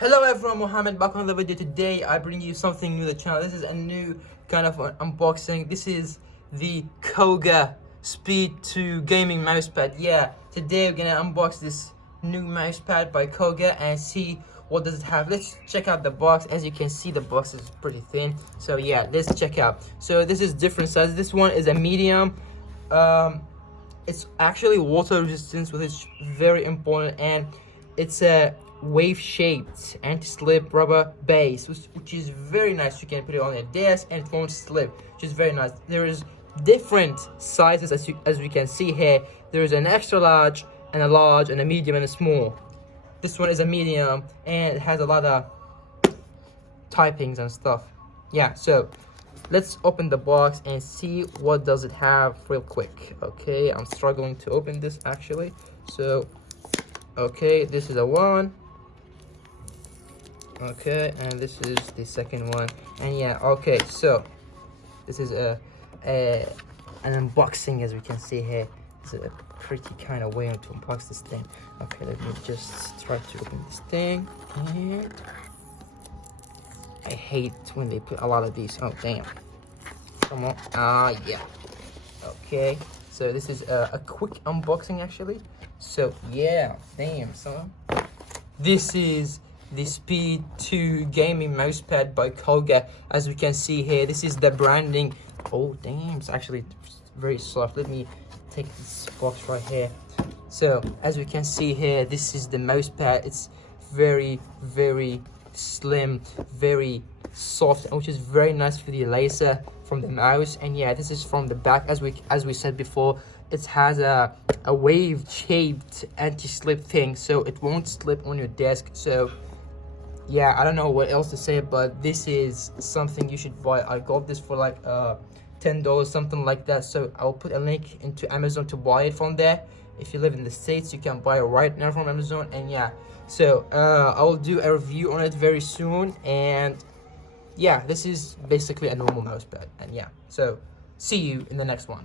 Hello everyone, Muhammad back on the video. Today I bring you something new to the channel. This is a new kind of unboxing. This is the Cougar Speed 2 gaming mousepad. Yeah, today we're gonna unbox this new mousepad by Cougar and see what does it have. Let's check out the box. As you can see, the box is pretty thin. So yeah, let's check out. So this is different sizes. This one is a medium. It's actually water resistant, which is very important, and it's a wave shaped anti-slip rubber base, which is very nice. You can put it on your desk and it won't slip, which is very nice. There is different sizes as we can see here. There is an extra large and a large and a medium and a small. This one is a medium and it has a lot of typings and stuff. Yeah, so let's open the box and see what does it have real quick. Okay, I'm struggling to open this actually. So okay, this is a one. Okay, and this is the second one. And yeah, okay, so this is an unboxing. As we can see here, it's a pretty kind of way to unbox this thing. Okay, let me just try to open this thing. And I hate when they put a lot of these. Oh damn, come on. Yeah, okay, so this is a quick unboxing actually. So yeah, damn son, this is the Speed 2 gaming mousepad by Cougar. As we can see here, this is the branding. Oh damn, it's actually very soft. Let me take this box right here. So as we can see here, this is the mousepad. It's very slim, very soft, which is very nice for the laser from the mouse. And yeah, this is from the back. As we said before, it has a wave shaped anti-slip thing, so it won't slip on your desk. So yeah, I don't know what else to say, but this is something you should buy. I got this for like $10, something like that. So I'll put a link into Amazon to buy it from there. If you live in the States, you can buy it right now from Amazon. And yeah, so I will do a review on it very soon. And yeah, this is basically a normal mousepad. And yeah, so see you in the next one.